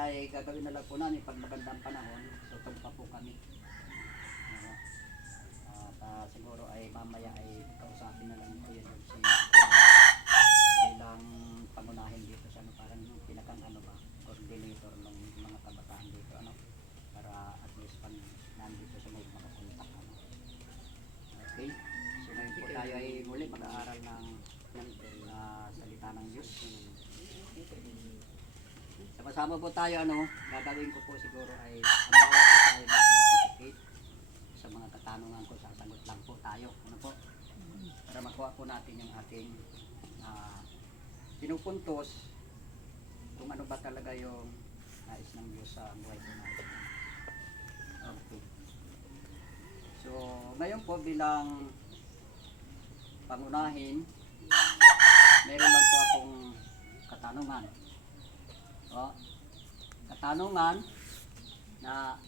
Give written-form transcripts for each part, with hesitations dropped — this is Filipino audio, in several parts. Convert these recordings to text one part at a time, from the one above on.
ay gagawin na lang po namin pag magandang panahon, tutog pa po kami. At siguro ay mamaya ay kausapin na lang po yun si bilang pangunahin dito sa parang pinakang coordinator ng mga kabataan dito para at least pag nandito sa may makapunta Okay, so ngayon po tayo ay muli mag-aaral ng salita ng Diyos. Sama-sama po tayo gagawin ko po siguro ay ang bawat isa ay mag-participate sa mga katanungan ko, sasagot lang po tayo para makuha po natin yung ating pinupuntos kung ano ba talaga yung nais ng Diyos sa buhay po natin. Okay. So ngayon po bilang pangunahin, meron lang po akong katanungan. Katanungan na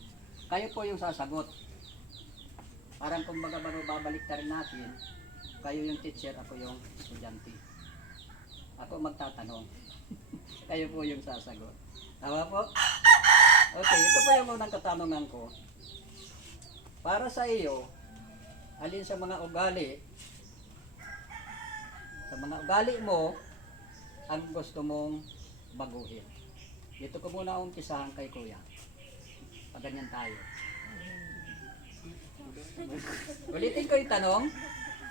kayo po yung sasagot. Parang kumbaga babalik na rin natin, kayo yung teacher, ako yung estudyante. Ako magtatanong. Kayo po yung sasagot. Tama po? Okay, ito po yung unang katanungan ko. Para sa iyo, alin sa mga ugali mo ang gusto mong baguhin? Dito ko muna umpisahan kay Kuya. Pag ganyan tayo. Ulitin ko yung tanong.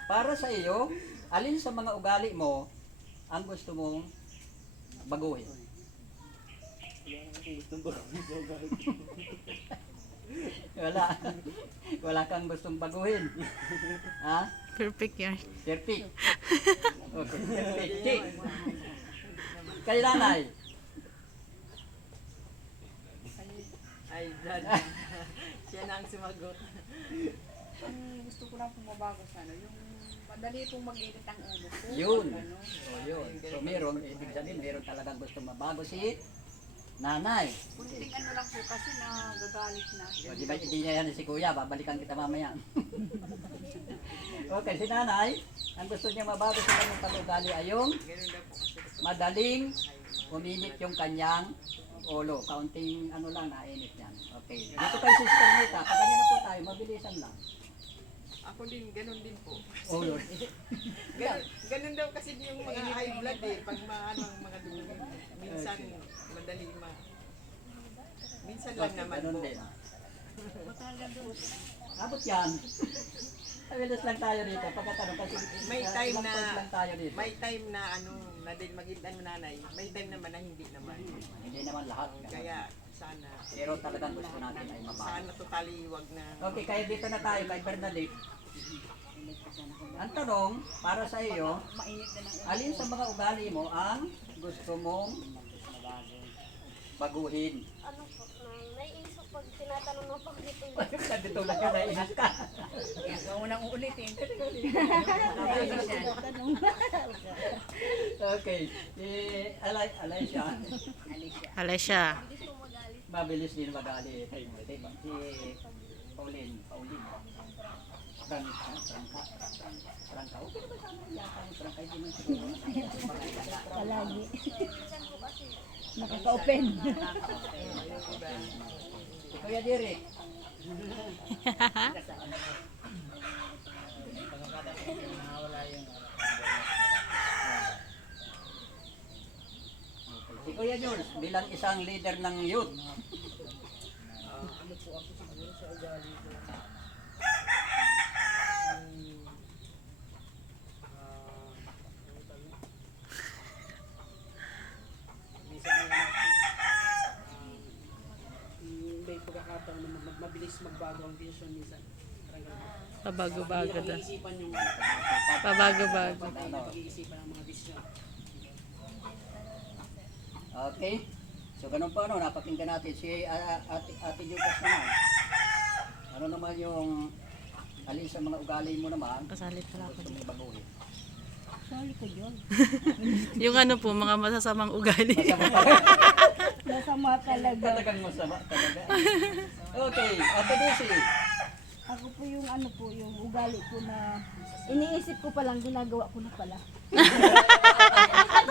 Para sa iyo, alin sa mga ugali mo ang gusto mong baguhin? Wala kang gustong baguhin. Ha? Perfect yan. Perfect. Okay, perfect. Kay nanay. Ay, dad. Siya na ang sumagot. Ang gusto ko lang pumabago sa yung madali pong mag-edit ang ulo ko. Yun. Yun. So meron, ibig sabihin, meron talagang gusto mabago si nanay. Kunting lang po kasi nagagalit na. So, di ba hindi niya yan si Kuya, babalikan kita mamaya. Okay, si nanay, ang gusto niya mabago sa kanyang pag-ugali ay yung Ganun daw po kasi. madaling uminit yung kanyang ulo. Kaunting lang, nainit yan. Okay. Dito kay Sister Nita, pag ganyan na po tayo, mabilisan lang. Ako din, ganun din po. Oh, Lord. Ganun daw kasi yung mga high blood pag ang mga dumi. Minsan, madali Minsan lang naman Ganun po. din. Abot yan. Mabilis lang tayo dito. Pagkatanong kasi May time ilang na, point lang tayo dito. may time na na din maging nanay. May time naman na hindi naman. Hindi naman lahat. ganun. Kaya, sana. Pero talagang gusto natin ay mabago. Sana totally wag na. Okay, kaya dito na tayo kay Bernadette. Ang tanong, para sa iyo, alin sa mga ugali mo ang gusto mong baguhin? Ano po, naiisip pag tinatanong mo pag dito yung Dito lang ka, naiinis ka. Ikaw unang uulitin. Okay, si Alicia, Alessia. bilis mo magalit. mabilis din magali. Si Pauline. Franca. Okay ba sana yata yung Franca? Hindi man siguro. Palagi. Minsan po kasi, Nakaka-open. Kuya Derek. Si Kuya Jules, bilang isang leader ng youth. Ano po ako siguro sa ugali ko? Minsan may pagkakataon na mabilis magbago ang vision minsan. Parang ganun. Pabago-bago Hindi na. pag-iisipan yung Pabago-bago. pag-iisipan ng mga desisyon. Okay? So ganun pa napakinggan natin si Ate Lucas naman. Ano naman yung alin sa mga ugali mo naman Kasali pala ako gusto dyan. mong baguhin? Sorry ko yun. Yung ano po, mga masasamang ugali. Masama talaga. Talagang masama talaga. Okay, Ate Daisy. Ako po yung yung ugali ko na iniisip ko pa lang, ginagawa ko na pala.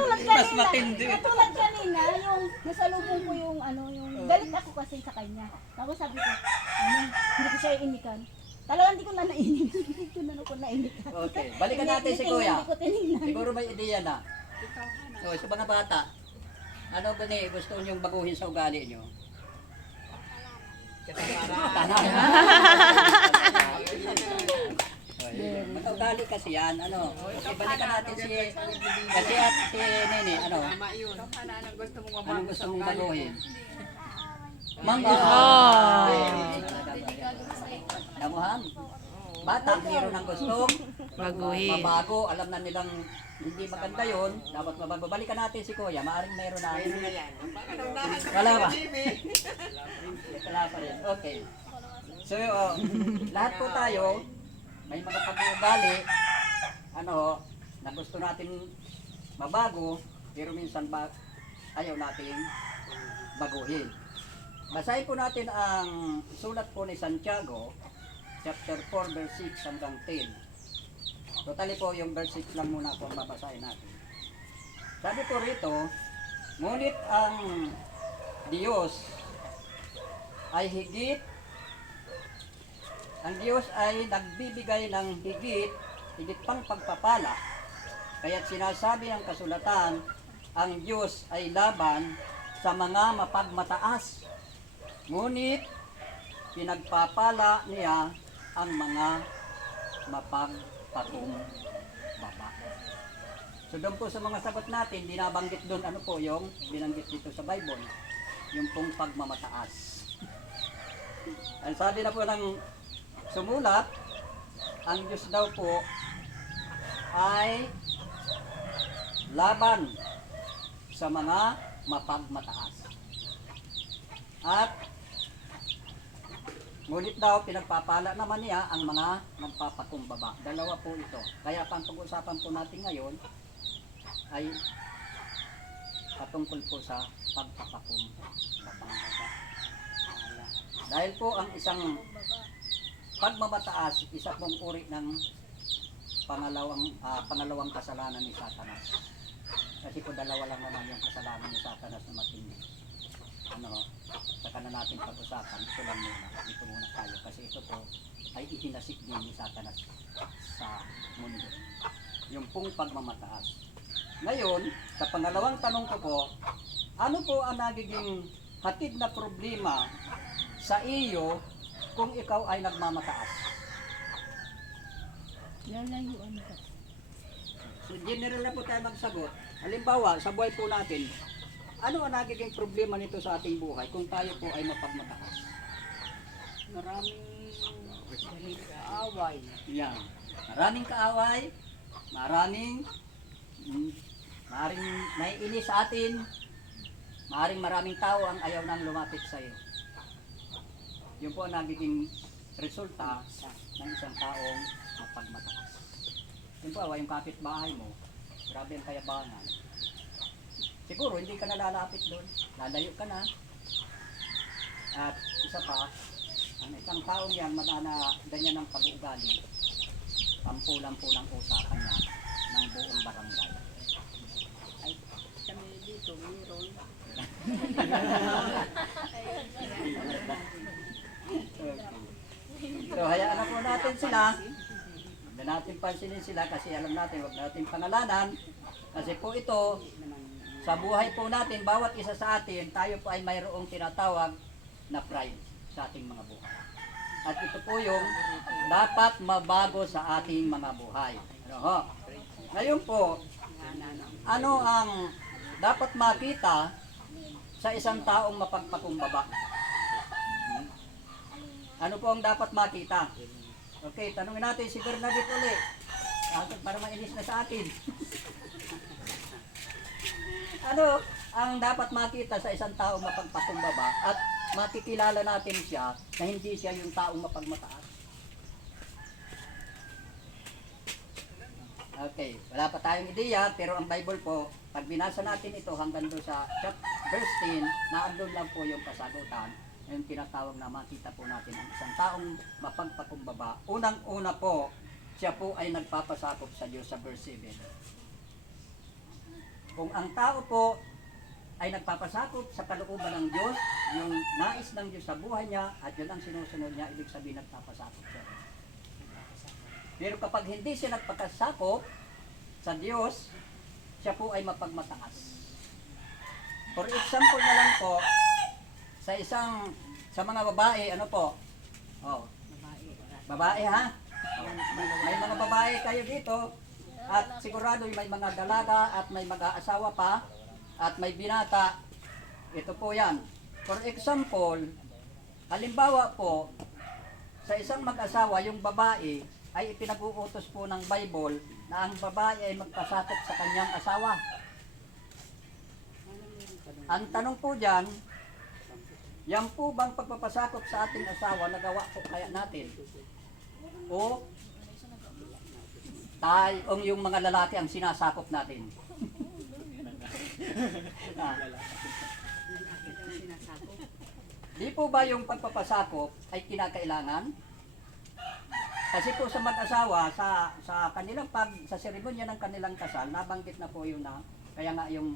Mas matindi. Katulad kanina, yung nasalubong ko yung kasi sa kanya. Tapos sabi ko, hindi ko siya iinikan. Talagang hindi ko na nainig. Hindi ko na ako nainikan. Okay, balikan natin si Kuya. Hindi ko tinignan. Siguro may ideya na. So, sa mga bata, ano ba ni gusto niyong baguhin sa ugali niyo? Ugali kasi yan, ano. Okay, balikan natin si kasi at si Nene, ano. Tama yun. Anong gusto mong Anong mabago gusto sa mong ugali? baguhin? Mangga. Damuhan. Bata, mayroon ng gustong Baguhin. mabago. Alam na nilang hindi maganda yun. Dapat mabago. Balikan natin si Kuya. Maaring mayroon na. Ayun na yan. Baka naunahan ka Wala na, ba? Jimmy. Wala pa rin. Okay. So, lahat po tayo, may mga pag-uugali, ano, na gusto natin mabago, pero minsan ayaw natin baguhin. Basahin po natin ang sulat po ni Santiago, chapter 4, verse 6 hanggang 10. Totally po yung verse 6 lang muna po ang babasahin natin. Sabi po rito, ngunit ang Diyos ay nagbibigay ng higit pang pagpapala. Kaya't sinasabi ang kasulatan, ang Diyos ay laban sa mga mapagmataas. Ngunit pinagpapala niya ang mga mapagpakumbaba. So doon po sa mga sagot natin, dinabanggit doon ano po yung binanggit dito sa Bible, yung pong pagmamataas. Ang sabi na po ng sumulat, ang Diyos daw po ay laban sa mga mapagmataas. At ngunit daw pinagpapala naman niya ang mga nagpapakumbaba. Dalawa po ito. Kaya ang pag-uusapan po natin ngayon ay patungkol po sa pagpapakumbaba. Dahil po ang isang pagmamataas, isa pong uri ng pangalawang kasalanan ni Satanas. Kasi po dalawa lang naman yung kasalanan ni Satanas na matindi. Saka na natin pag-usapan, ito lang muna. Ito muna tayo kasi ito po ay itinasik din ni Satanas sa mundo. Yung pong pagmamataas. Ngayon, sa pangalawang tanong ko po, ano po ang nagiging hatid na problema sa iyo kung ikaw ay nagmamataas? Lalayuan ka. So, general na po tayo magsagot. Halimbawa, sa buhay po natin, ano ang nagiging problema nito sa ating buhay kung tayo po ay mapagmataas? Maraming away. Yan. Maraming kaaway, maraming naiinis sa atin, maraming tao ang ayaw nang lumapit sa iyo. Yun po ang nagiging resulta ng isang taong mapagmataas. Yun po, yung kapitbahay mo, grabe ang kayabangan. Siguro hindi ka na lalapit doon, lalayo ka na. At isa pa, ang isang taong yan, magana ganyan ng pag-uugali, pampulang-pulang usapan niya ng buong barangay. Ay, kami dito, mayroon. So, hayaan na po natin sila. Huwag na natin pansinin sila kasi alam natin, huwag natin pangalanan. Kasi po ito, sa buhay po natin, bawat isa sa atin, tayo po ay mayroong tinatawag na pride sa ating mga buhay. At ito po yung dapat mabago sa ating mga buhay. Ano ho? Ngayon po, ano ang dapat makita sa isang taong mapagpakumbaba? Ano po ang dapat makita? Okay, tanungin natin si Bernadette ulit. Para mainis na sa atin. Ano ang dapat makita sa isang taong mapagpakumbaba at makikilala natin siya na hindi siya yung taong mapagmataas? Okay, wala pa tayong ideya pero ang Bible po, pag binasa natin ito hanggang doon sa verse 10, naandun lang po yung kasagutan. Yung tinatawag na makita po natin ang isang taong mapagpakumbaba. Unang-una po, siya po ay nagpapasakop sa Diyos sa verse 7. Kung ang tao po ay nagpapasakop sa kalooban ng Diyos, yung nais ng Diyos sa buhay niya, at yun ang sinusunod niya, ibig sabihin nagpapasakop siya. Pero kapag hindi siya nagpapasakop sa Diyos, siya po ay mapagmataas. For example na lang po, sa mga babae, ano po? Oh, babae ha? Oh, may mga babae kayo dito, at sigurado may mga dalaga at may mag-aasawa pa, at may binata. Ito po yan. For example, halimbawa po, sa isang mag-asawa, yung babae ay ipinag-uutos po ng Bible na ang babae ay magpasakop sa kanyang asawa. Ang tanong po dyan, yan po bang pagpapasakop sa ating asawa nagawa po kaya natin? O yung mga lalaki ang sinasakop natin? Ah. Di po ba yung pagpapasakop ay kinakailangan? Kasi po sa mag-asawa, sa kanilang sa seremonya ng kanilang kasal, nabanggit na po yun na, kaya nga yung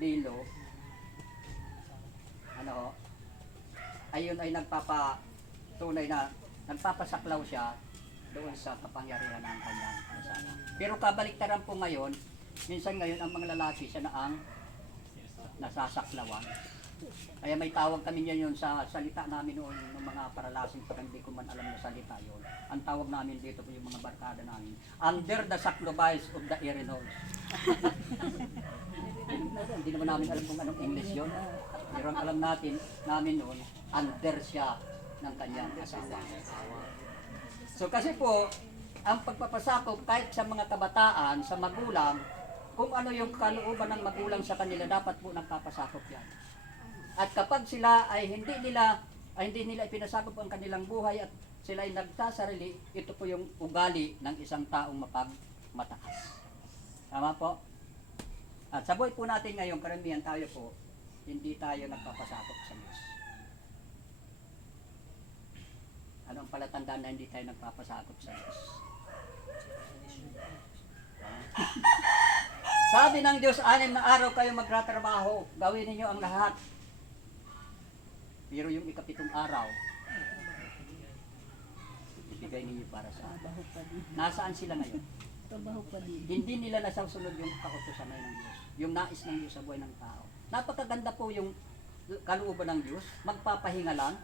dilo, ayun ay nagpapatunay na, nagpapasaklaw siya doon sa kapangyarihan ng kanyang asawa. Pero kabaliktaran po ngayon, minsan ngayon ang mga lalaki siya na ang nasasaklawan. Kaya may tawag kami yun sa salita namin noon ng mga paralasing pag hindi ko man alam na salita yun. Ang tawag namin dito po yung mga barkada namin, under the sacrifice of the urinals. Hindi naman namin alam kung anong English yun. Pero ang alam namin noon, under siya ng kanyang asawa. So kasi po, ang pagpapasakop kahit sa mga kabataan, sa magulang, kung ano yung kalooban ng magulang sa kanila, dapat po nagpapasakop yan. At kapag sila ay hindi nila ipinasakop ang kanilang buhay at sila ay nagsasarili, ito po yung ugali ng isang taong mapagmataas. Tama po? At sa buhay po natin ngayon, karamihan tayo po, hindi tayo nagpapasakop sa Diyos. Ano ang palatandaan na hindi tayo nagpapasakop sa Diyos? Sabi ng Diyos, 6 na araw kayo magtatrabaho, gawin ninyo ang lahat. Pero yung 7th araw, ibigay ninyo para sa trabaho pa din. Nasaan sila ngayon? Trabaho pa din. Hindi nila nasasunod yung kautusan ng Diyos, yung nais ng Diyos sa buhay ng tao. Napakaganda po yung kalooban ng Diyos, magpapahinga lang,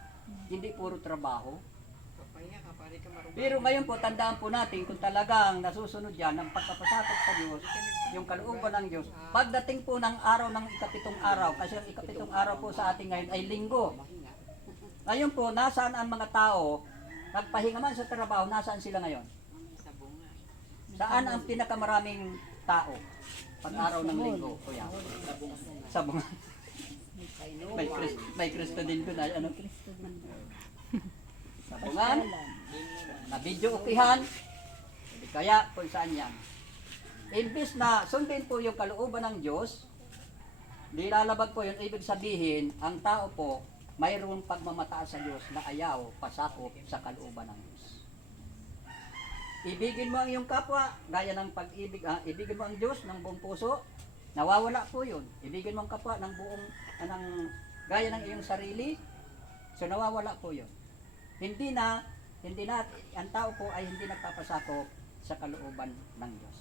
hindi puro trabaho. Papahinga ka, pare ka marunong. Pero ngayon po, tandaan po natin kung talagang nasusunod yan ang pagpapasakop sa Diyos, yung kalooban ng Diyos. Pagdating po ng araw ng 7th araw, kasi ang 7th araw po sa ating ngayon ay linggo. Ngayon po, nasaan ang mga tao, nagpahinga man sa trabaho, nasaan sila ngayon? Sa bunga. Saan ang pinakamaraming tao? Pag araw ng linggo, kuya. Sa bunga. May Kristo din doon ay ano? Sa bungan, na video ukihan, kaya kung saan yan. Imbis na sundin po yung kalooban ng Diyos, nilalabag po yun, ibig sabihin, ang tao po, mayroon pagmamataas sa Diyos na ayaw pasakop sa kalooban ng Diyos. Ibigin mo ang iyong kapwa, gaya ng pag-ibig, ibigin mo ang Diyos ng buong puso, nawawala po yun. Ibigin mo ang kapwa ng buong, gaya ng iyong sarili, so nawawala po yun. Hindi na, ang tao po ay hindi nagpapasakop sa kalooban ng Diyos.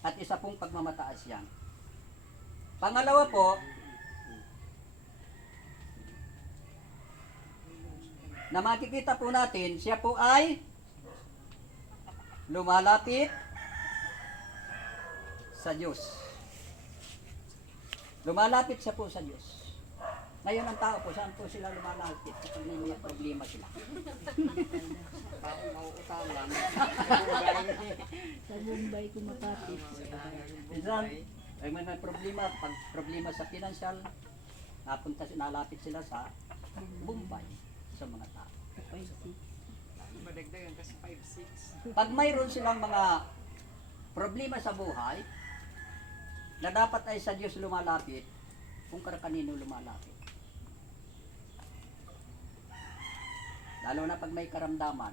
At isa pong pagmamataas yan. Pangalawa po, na makikita po natin, siya po ay lumalapit sa Diyos. Lumalapit siya po sa Diyos. Ngayon ang tao po, saan po sila lumalapit? Kapag may problema sila. Parang mauutalan. Sa Bombay kumakapit. Minsan, ay may problema, pag problema sa financial, nalapit sila sa Bombay, sa mga tao. Madagdagan kasi 5-6. Pag mayroon silang mga problema sa buhay, na dapat ay sa Diyos lumalapit, kung kanino lumalapit. Lalo na pag may karamdaman,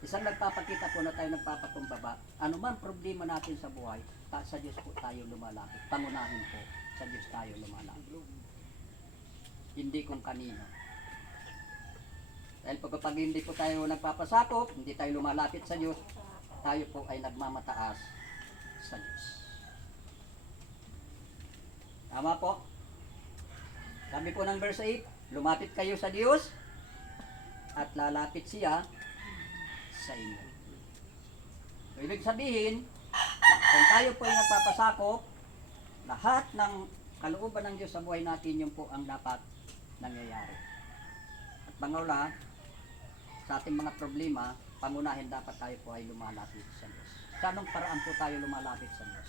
Isang nagpapakita po na tayo nagpapakumbaba. Ano man problema natin sa buhay, sa Diyos po tayo lumalapit. Pangunahin po, sa Diyos tayo lumalapit. Hindi kung kanino. Dahil pag hindi po tayo nagpapasakop, hindi tayo lumalapit sa Diyos, tayo po ay nagmamataas sa Diyos. Tama po? Sabi po ng verse 8, lumapit kayo sa Diyos at lalapit siya sa inyo. So, ibig sabihin, kung tayo po ay nagpapasakop, lahat ng kalooban ng Diyos sa buhay natin, yun po ang dapat nangyayari. At pangalawa, sa ating mga problema, pangunahin dapat tayo po ay lumalapit sa Diyos. Sa anong paraan po tayo lumalapit sa Diyos?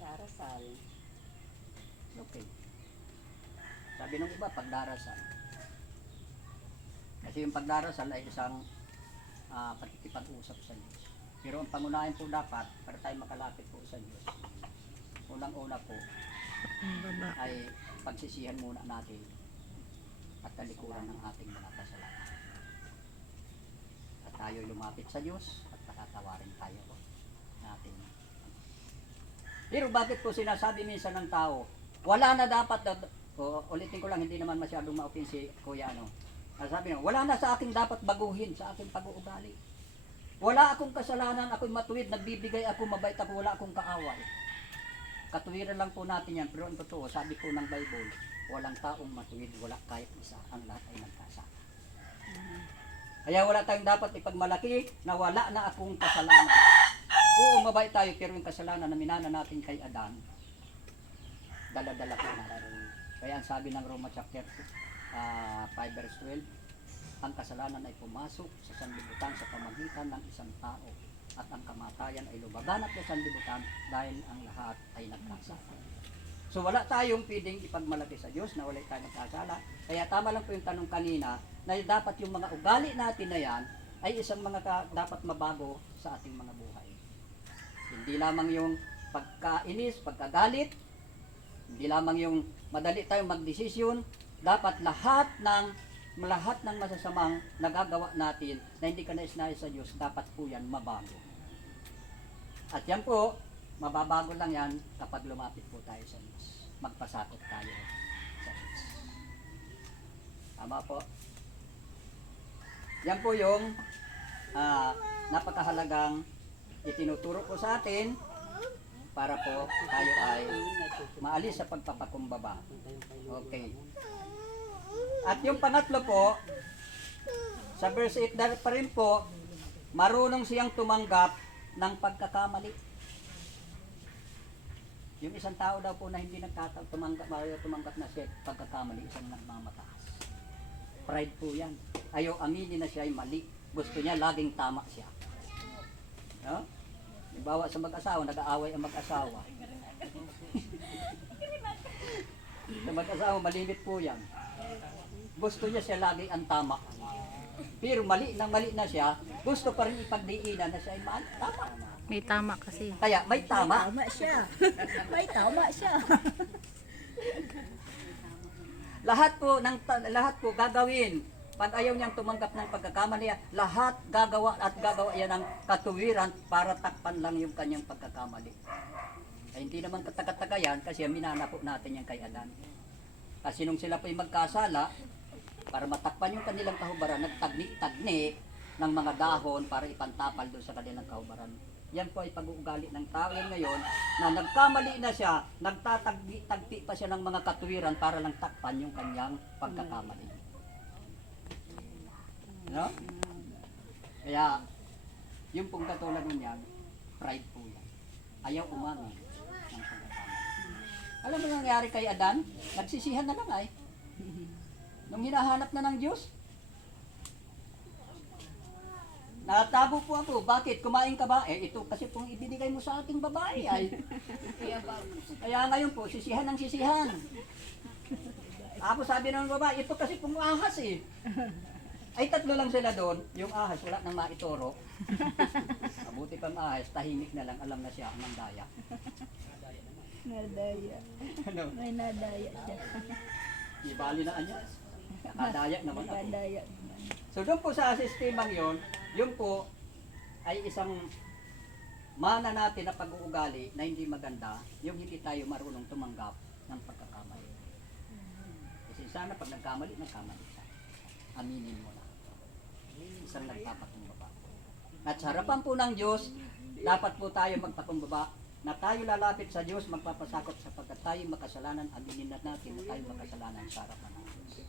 Darasal. Okay. Sabi ng iba, pagdarasal. Kasi yung pagdarasal ay isang pagkikipag-usap sa Diyos. Pero ang pangunahin po dapat, para tayo makalapit po sa Diyos, unang-una po, ay pagsisihan muna natin at talikuran ng ating mga kasalanan. At tayo lumapit sa Diyos at patatawarin tayo natin. Pero bakit po sinasabi minsan ng tao, wala na dapat, ulitin ko lang, hindi naman masyadong ma-open si Kuya sabi niya, wala na sa akin dapat baguhin sa aking pag-uugali. Wala akong kasalanan, ako'y matuwid, nagbibigay ako, mabait ako, wala akong kaaway. Katuwiran lang po natin yan, pero ang totoo, sabi po ng Bible, walang taong matuwid, wala kahit isa, ang lahat ay nagkasala. Kaya wala tayong dapat ipagmalaki na wala na akong kasalanan. Oo, mabait tayo, pero yung kasalanan na minana natin kay Adan, dala-dala po natin. Kaya ang sabi ng Roma chapter 5 verse 12, ang kasalanan ay pumasok sa sanlibutan sa pamagitan ng isang tao at ang kamatayan ay lumaganap sa sanlibutan dahil ang lahat ay nagkasala. So wala tayong pwedeng ipagmalaki sa Diyos na wala tayong nagkasala. Kaya tama lang po yung tanong kanina na dapat yung mga ugali natin na yan ay isang mga dapat mabago sa ating mga buhay. Hindi lamang yung pagkainis, pagkagalit, hindi lamang yung madali tayong magdesisyon, dapat lahat ng masasamang nagagawa natin na hindi ka nais-nais sa Diyos, dapat po yan mabago. At yan po, mababago lang yan kapag lumapit po tayo sa Diyos. Magpasakot tayo sa Diyos. Tama po? Yan po yung napakahalagang itinuturo ko sa atin para po tayo ay maalis sa pagpapakumbaba. Okay. At yung pangatlo po, sa verse 8 dahil pa rin po, marunong siyang tumanggap ng pagkakamali. Yung isang tao daw po na hindi tumanggap na siya pagkakamali, isang nagmamataas. Pride po yan. Ayaw aminin na siya ay mali. Gusto niya laging tama siya. No? Halimbawa sa mag-asawa, nag-aaway ang mag-asawa. Sa mag-asawa, malimit po yan. Gusto niya siya lagi ang tama. Pero mali na siya, gusto pa rin ipagdiinan na siya ay tama. May tama kasi. Kaya may tama. Tama siya. May tama siya. lahat po gagawin. Pag ayaw niyang tumanggap ng pagkakamali, lahat gagawa yan ng katuwiran para takpan lang yung kanyang pagkakamali. Ay hindi naman katakataka yan kasi minana po natin yan kay Adan. Kasi nung sila po'y magkasala, para matakpan yung kanilang kahubaran, nagtagni-tagni ng mga dahon para ipantapal doon sa kanilang kahubaran. Yan po ay pag-uugali ng tao ngayon na nagkamali na siya, nagtatagpi pa siya ng mga katuwiran para lang takpan yung kanyang pagkakamali. No? Kaya, yung pong katulad nun yan, pride po yan. Ayaw umami ng pagkakamali. Alam mo nangyari kay Adan? Nagsisihan na lang ay. Nung hinahanap na ng Diyos, natabo po ako. Bakit? Kumain ka ba? Ito kasi pong ibinigay mo sa ating babae ay. Kaya ngayon po, sisihan ng sisihan. Ako sabi ng babae, ito kasi pong ahas eh. Ay tatlo lang sila doon. Yung ahas, wala nang maituro. Mabuti pang ahas, tahimik na lang, alam na siya ang daya. Nadaya. Ano? May nadaya siya. Ibali na anya. Nakadaya naman ako. Nadaya. So doon po sa sistemang yon, Yun po ay isang mana natin na pag-uugali na hindi maganda, yung hindi tayo marunong tumanggap ng pagkakamali. Kasi sana pag nagkamali siya. Aminin mo na. Isang nagpapakumbaba. At sa harapan po ng Diyos, dapat po tayo magpakumbaba na tayo lalapit sa Diyos, magpapasakop sapagkat tayo makasalanan, aminin na natin na tayo makasalanan sa harapan ng Diyos.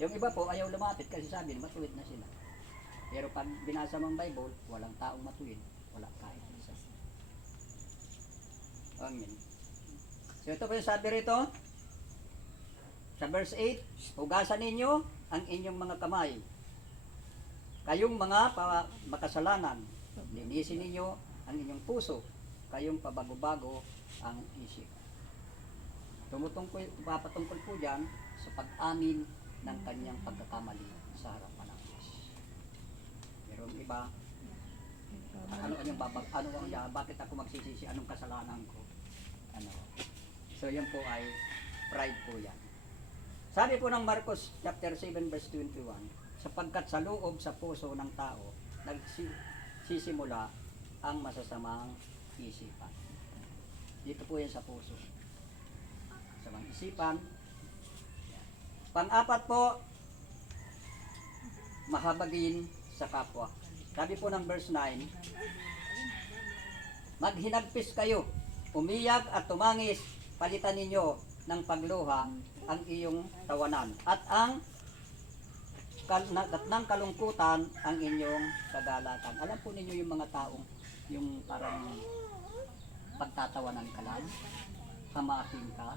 Yung iba po ayaw lumapit kasi sabi, matuwid na sila. Pero pag binasa mong Bible, walang taong matuwid, wala kahit isa. Amen. So ito po yung sabi rito, sa verse 8, hugasan ninyo ang inyong mga kamay. Kayong mga makasalanan, linisin ninyo ang inyong puso. Kayong pabago-bago ang isip. Papatungkol po dyan sa pag-amin ng kanyang pagkakamali sa harapan ng Diyos. Pero ang iba, bakit ako magsisisi, anong kasalanan ko? So yan po ay pride po yan. Sabi po ng Marcos chapter 7 verse 21, sapagkat sa loob sa puso ng tao nagsisimula ang masasamang isipan. Dito po yan sa puso. Sa mga isipan. Pang-apat po, mahabagin sa kapwa. Sabi po ng verse 9, maghinagpis kayo, umiyak at tumangis, palitan ninyo ng pagluha ang iyong tawanan at ng kalungkutan ang inyong kagalakan. Alam po ninyo yung mga taong yung parang pagtatawanan ka lang, hamakin ka.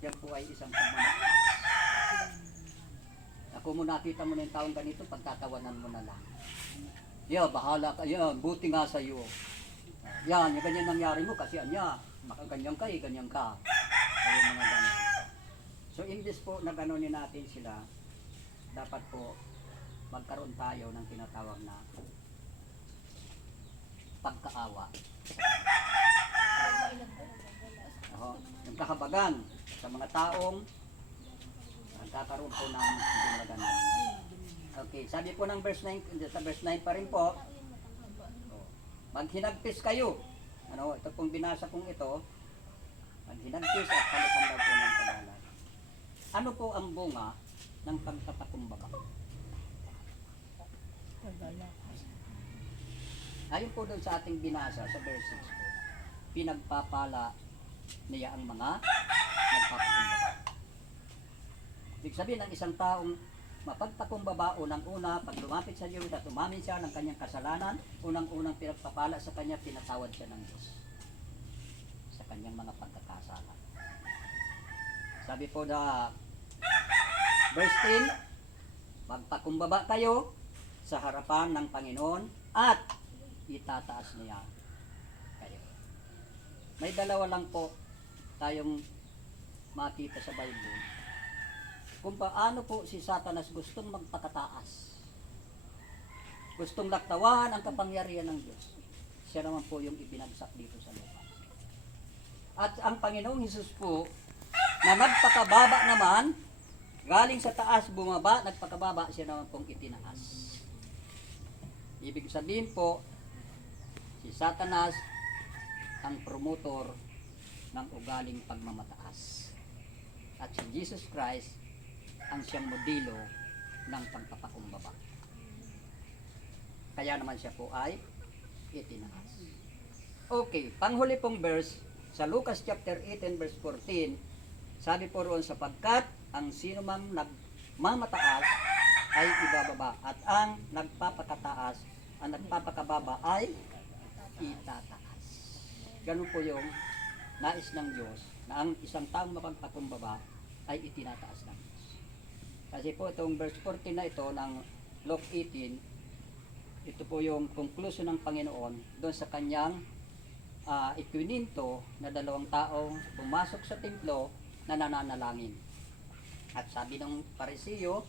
Yan po ay isang pagmamahal. Ako mo nakita mo na yung taong ganito, pagtatawanan mo na lang. Bahala ka, buti nga sa'yo. Yan, yung ganyan nangyari mo kasi makaganyan ka ganyan ka. Ayun mga ganyan. So imbes po na ganunin natin sila, dapat po magkaroon tayo ng tinatawag na pagkaawa. Yung kahabagan sa mga taong nagkakaroon po ng hindi maganda. Okay, sabi po ng verse 9, sa verse 9 pa rin po, maghinagpis kayo. Ito pong binasa kong ito, maghinagpis at palitan daw po ng kagalan. Ano po ang bunga ng pagpapakumbaba? Ayon po doon sa ating binasa sa verse 6 po, pinagpapala niya ang mga nagpapakumbaba. Ibig sabihin ng isang taong mapagpakumbaba, unang-una, pag lumapit sa Diyos at umamin siya ng kanyang kasalanan, unang-unang pinagpapala sa kanya, pinatawad siya ng Diyos sa kanyang mga pagkakasala. Sabi po na verse 10, magpakumbaba kayo sa harapan ng Panginoon at itataas niya kayo. May dalawa lang po tayong makita sa Bible kung paano po si Satanas gustong magpakataas. Gustong laktawan ang kapangyarihan ng Diyos. Siya naman po yung ibinagsak dito sa lupa. At ang Panginoong Hesus po, na nagpakababa naman, galing sa taas bumaba, nagpakababa, siya naman pong itinaas. Ibig sabihin po, si Satanas ang promotor ng ugaling pagmamataas. At si Jesus Christ ang siyang modelo ng pagpapakumbaba. Kaya naman siya po ay itinaas. Okay, panghuli pong verse sa Lucas chapter 18 verse 14, sabi po roon, sapagkat ang sino mang nagmamataas ay ibababa at ang nagpapakataas, ang nagpapakababa ay itataas. Ganun po yung nais ng Diyos na ang isang taong mapagpakumbaba ay itinataas ng Diyos. Kasi po itong verse 14 na ito ng Luke 18, ito po yung conclusion ng Panginoon doon sa kanyang ikininto na dalawang taong pumasok sa templo na nananalangin. At sabi ng Pariseo,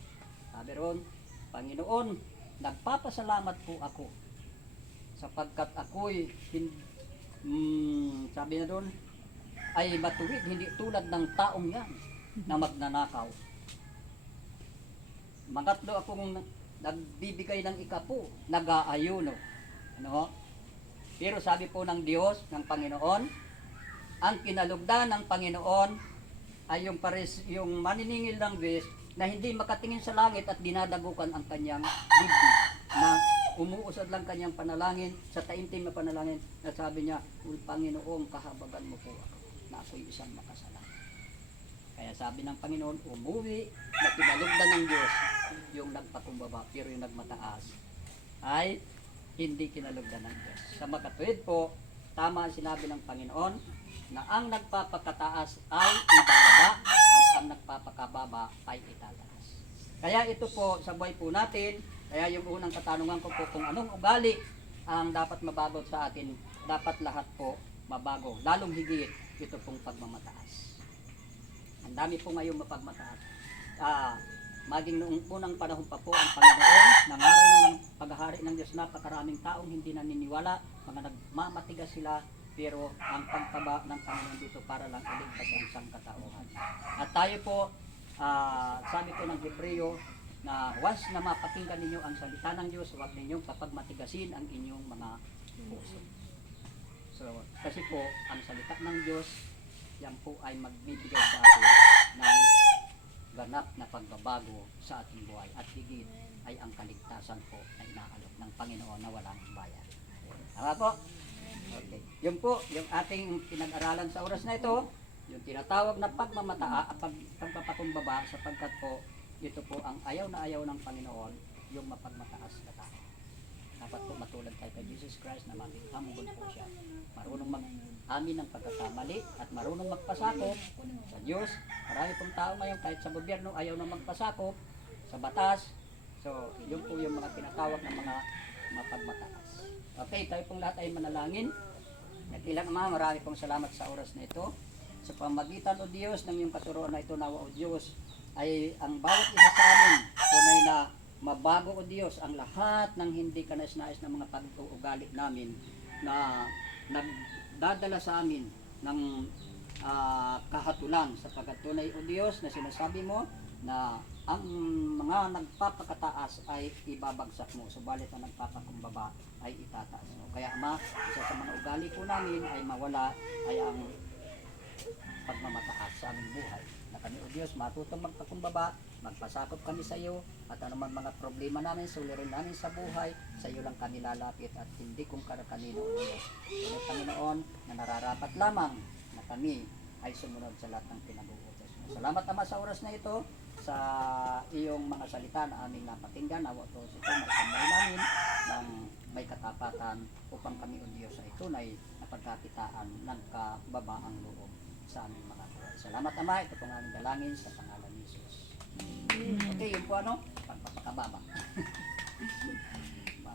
sabi ron, Panginoon, nagpapasalamat po ako sapagkat ako'y sabi na doon, ay matuwid, hindi tulad ng taong yan na magnanakaw, Mangatlo akong nagbibigay ng ikapo, nag-aayuno. Ano? Pero sabi po ng Diyos, ng Panginoon, ang kinalugdan ng Panginoon ay yung maniningil ng Diyos na hindi makatingin sa langit at dinadagukan ang kanyang dibdib, na umuusad lang kanyang panalangin sa taimtim na panalangin, na sabi niya, Panginoon, kahabagan mo po ako na ako'y isang makasalanan. Kaya sabi ng Panginoon, umuwi na kinalugdan ng Diyos yung nagpakumbaba, pero yung nagmataas ay hindi kinalugdan ng Diyos. Sa makatuwid po, tama ang sinabi ng Panginoon na ang nagpapakataas ay ibababa at ang nagpapakababa ay itataas. Kaya ito po sa buhay po natin, kaya yung unang katanungan ko po kung anong ugali ang dapat mabago sa atin, dapat lahat po mabago. Lalong higit ito pong pagmamataas. Ang dami po ngayon mapagmataas. Maging noong unang panahon pa po ang Panginoon, nangaral na ng paghahari ng Diyos, napakaraming taong hindi naniniwala, mga nagmamatigas sila, pero ang pagtaba ng Panginoon dito para lang iligtas ang sangkatauhan. At tayo po, sabi po ng Hebreo, na once na mapakinggan ninyo ang salita ng Diyos, huwag ninyong papagmatigasin ang inyong mga puso. So, kasi po, ang salita ng Diyos, yan po ay magbibigay sa atin ng ganap na pagbabago sa ating buhay. At higit ay ang kaligtasan po ay inaalok ng Panginoon na walang bayad. Tama po? Okay. Yun po, yung ating pinag-aralan sa oras na ito, yung tinatawag na pagpapakumbaba, sapagkat po, ito po ang ayaw na ayaw ng Panginoon, yung mapagmataas na tao. Dapat po matulad tayo kay Jesus Christ na maging humble po siya. Marunong mag-amin ng pagkakamali at marunong magpasakop sa Diyos. Marami pong tao ngayon kahit sa gobyerno ayaw na magpasakop sa batas. So, yun po yung mga tinatawag na mga mapagmataas. Okay, tayo pong lahat ay manalangin. Nakilang Ama, marami pong salamat sa oras na ito. Sa pamagitan o Diyos ng iyong katuroan na ito, nawa o Diyos, ay ang bawat isa sa amin, tunay na mabago o Diyos ang lahat ng hindi kanais-nais na mga pag-uugali namin na nagdadala sa amin ng kahatulan, sapagkat tunay o Diyos na sinasabi mo na ang mga nagpapakataas ay ibabagsak mo, subalit ang nagpapakumbaba ay itataas mo. Kaya Ama, isa sa mga ugali po namin ay mawala ay ang pagmamataas sa aming buhay. Na kami o Diyos matutong magpakumbaba, magpasakop kami sa iyo, at anuman mga problema namin, sulirin namin sa buhay, sa iyo lang kami lalapit at hindi kung kanino o Diyos. Kaya Panginoon, na nararapat lamang na kami ay sumunod sa lahat ng pinag-uutos mo. Salamat Ama sa oras na ito, sa iyong mga salita na aming napakinggan. Nawa to ito, magkamay namin ng may katapatan upang kami o Diyos ay tunay na pagkakitaan ng kababaang loob sa aming mga buhay. Salamat Ama, ito pong aming dalangin sa pangalan ni Jesus. Okay, yun po pagpapakababa.